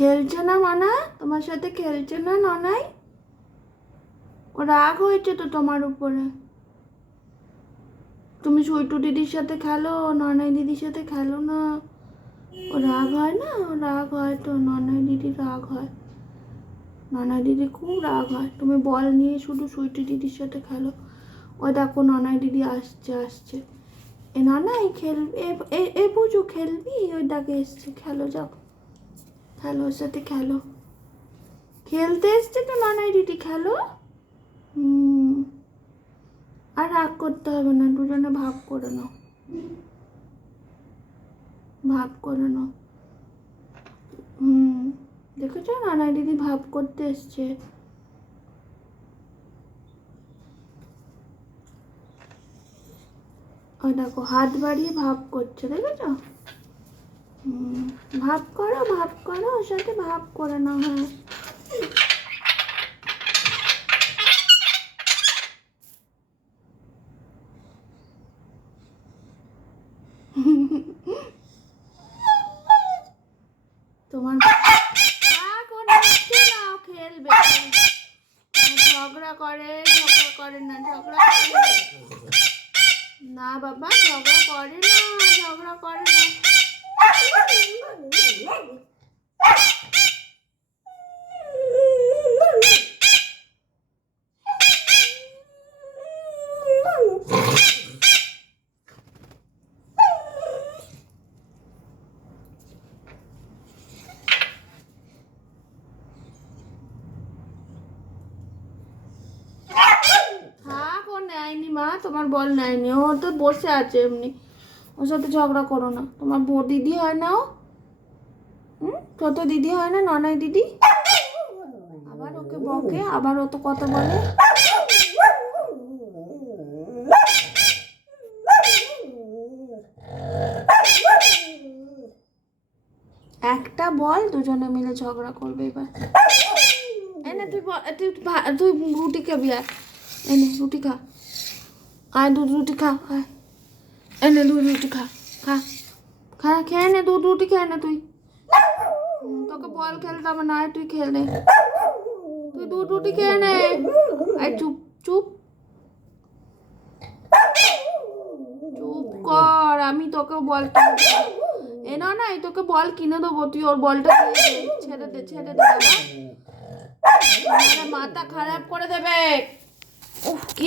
খেলছে না মানা, তোমার সাথে খেলছে না ননাই? ও রাগ হয়েছে তো তোমার উপরে। তুমি সুইটু দিদির সাথে খেলো, ননাই দিদির সাথে খেলো না। ও রাগ হয় না? ও রাগ হয় তো, ননাই দিদি রাগ হয়। ননাই দিদি খুব রাগ হয়। তুমি বল নিয়ে শুধু সুইটু দিদির সাথে খেলো। ওই দেখো ননাই দিদি আসছে আসছে। এ ননাই খেলবি, এ বুঝু খেলবি? ওই দেখে এসছে, খেলো যাও, খেলো ওর সাথে খেলো। খেলতে এসছে তো ননাই দিদি, খেলো। আর রাগ করতে হবে না, দুজনে ভাগ করে নাও, ভাগ করে নাও। দেখেছো ননাই দিদি ভাব করতে এসছে। ওই দেখো হাত বাড়িয়ে ভাব করছে, দেখেছো? ভাব করো, ভাব করো, ওর সাথে ভাব করে নাও। হ্যাঁ তোমার খেলবে, ঝগড়া করে না, ঝগড়া না বাবা, ঝগড়া করে না, ঝগড়া করে না। থাক, ও নেয়নি মা, তোমার বল নেয়নি, ও তো বসে আছে এমনি। ওর সাথে ঝগড়া করো না, তোমার দিদি হয় না ও? ছোট দিদি হয় না ননাই দিদি? আবার ওকে বকে, আবার ও তো কথা বলে। একটা বল, দুজনে মিলে ঝগড়া করবে এবার। এনে তুই তুই রুটি খাবি, আর এনে রুটি খা, আয় দুধ রুটি খা, আয় এনে দুধ রুটি খা, খা খা, খেয়ে নে দুধ রুটি, খেয়ে নে তুই। তোকে বল খেলতে হবে না, তুই খেল নে, তুই দুধ রুটি খেয়ে নে। আয় চুপ চুপ চুপ কর, আমি তোকে বল এ না না, তোকে বল কিনে দেবো, তুই ওর বলটা ছেড়ে দে, ছেড়ে দে বাবা, মাথা খারাপ করে দেবে। উফ।